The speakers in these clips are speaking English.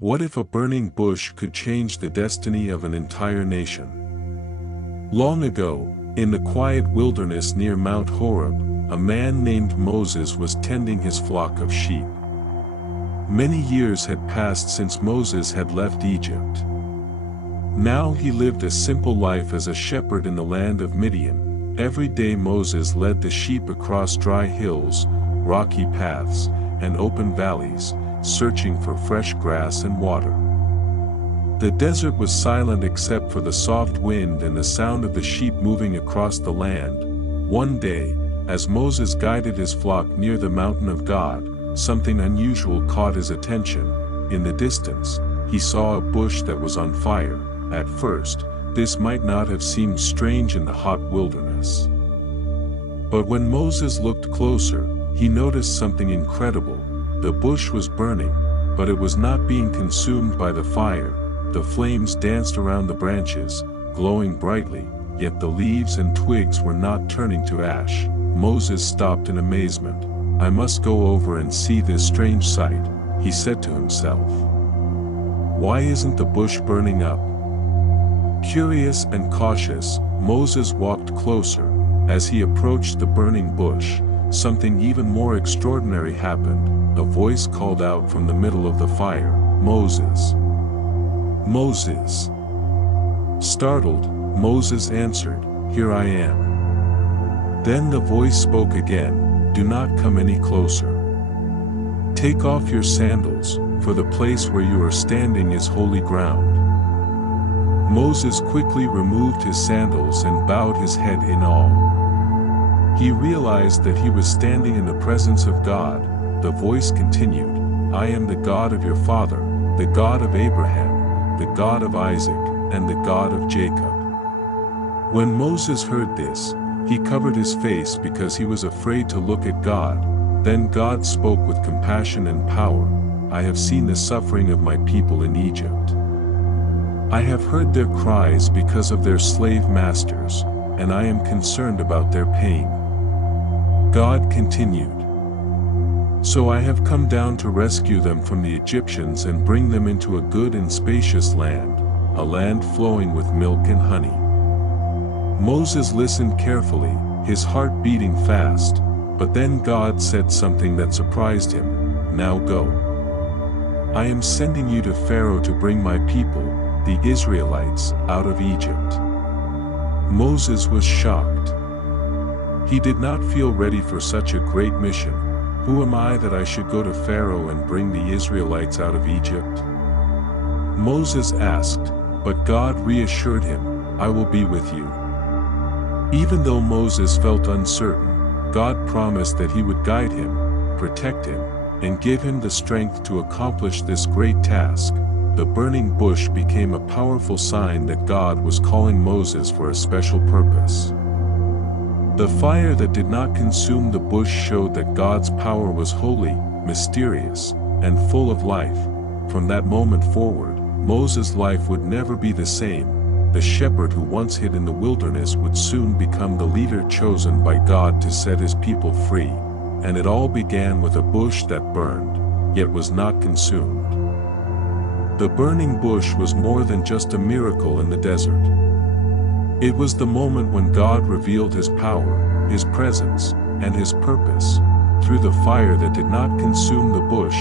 What if a burning bush could change the destiny of an entire nation? Long ago, in the quiet wilderness near Mount Horeb, a man named Moses was tending his flock of sheep. Many years had passed since Moses had left Egypt. Now he lived a simple life as a shepherd in the land of Midian. Every day Moses led the sheep across dry hills, rocky paths, and open valleys, searching for fresh grass and water. The desert was silent except for the soft wind and the sound of the sheep moving across the land. One day, as Moses guided his flock near the mountain of God, something unusual caught his attention. In the distance, he saw a bush that was on fire. At first, this might not have seemed strange in the hot wilderness. But when Moses looked closer, he noticed something incredible. The bush was burning, but it was not being consumed by the fire. The flames danced around the branches, glowing brightly, yet the leaves and twigs were not turning to ash. Moses stopped in amazement. "I must go over and see this strange sight," he said to himself. "Why isn't the bush burning up?" Curious and cautious, Moses walked closer. As he approached the burning bush, something even more extraordinary happened. A voice called out from the middle of the fire, "Moses! Moses!" Startled, Moses answered, "Here I am." Then the voice spoke again, "Do not come any closer. Take off your sandals, for the place where you are standing is holy ground." Moses quickly removed his sandals and bowed his head in awe. He realized that he was standing in the presence of God. The voice continued, "I am the God of your father, the God of Abraham, the God of Isaac, and the God of Jacob." When Moses heard this, he covered his face because he was afraid to look at God. Then God spoke with compassion and power, "I have seen the suffering of my people in Egypt. I have heard their cries because of their slave masters, and I am concerned about their pain." God continued, "So I have come down to rescue them from the Egyptians and bring them into a good and spacious land, a land flowing with milk and honey." Moses listened carefully, his heart beating fast, but then God said something that surprised him, "Now go. I am sending you to Pharaoh to bring my people, the Israelites, out of Egypt." Moses was shocked. He did not feel ready for such a great mission. "Who am I that I should go to Pharaoh and bring the Israelites out of Egypt?" Moses asked, but God reassured him, "I will be with you." Even though Moses felt uncertain, God promised that he would guide him, protect him, and give him the strength to accomplish this great task. The burning bush became a powerful sign that God was calling Moses for a special purpose. The fire that did not consume the bush showed that God's power was holy, mysterious, and full of life. From that moment forward, Moses' life would never be the same. The shepherd who once hid in the wilderness would soon become the leader chosen by God to set his people free. And it all began with a bush that burned, yet was not consumed. The burning bush was more than just a miracle in the desert. It was the moment when God revealed his power, his presence, and his purpose. Through the fire that did not consume the bush,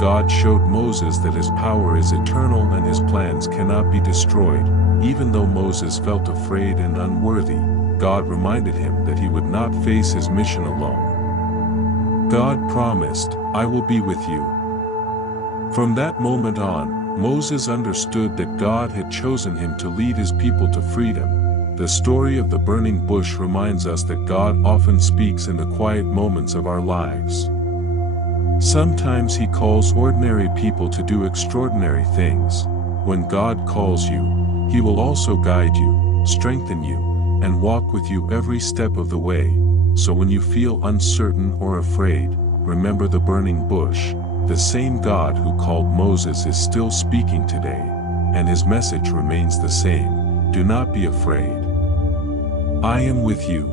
God showed Moses that his power is eternal and his plans cannot be destroyed. Even though Moses felt afraid and unworthy, God reminded him that he would not face his mission alone. God promised, "I will be with you." From that moment on, Moses understood that God had chosen him to lead his people to freedom. The story of the burning bush reminds us that God often speaks in the quiet moments of our lives. Sometimes he calls ordinary people to do extraordinary things. When God calls you, he will also guide you, strengthen you, and walk with you every step of the way. So when you feel uncertain or afraid, remember the burning bush. The same God who called Moses is still speaking today, and his message remains the same. Do not be afraid. I am with you.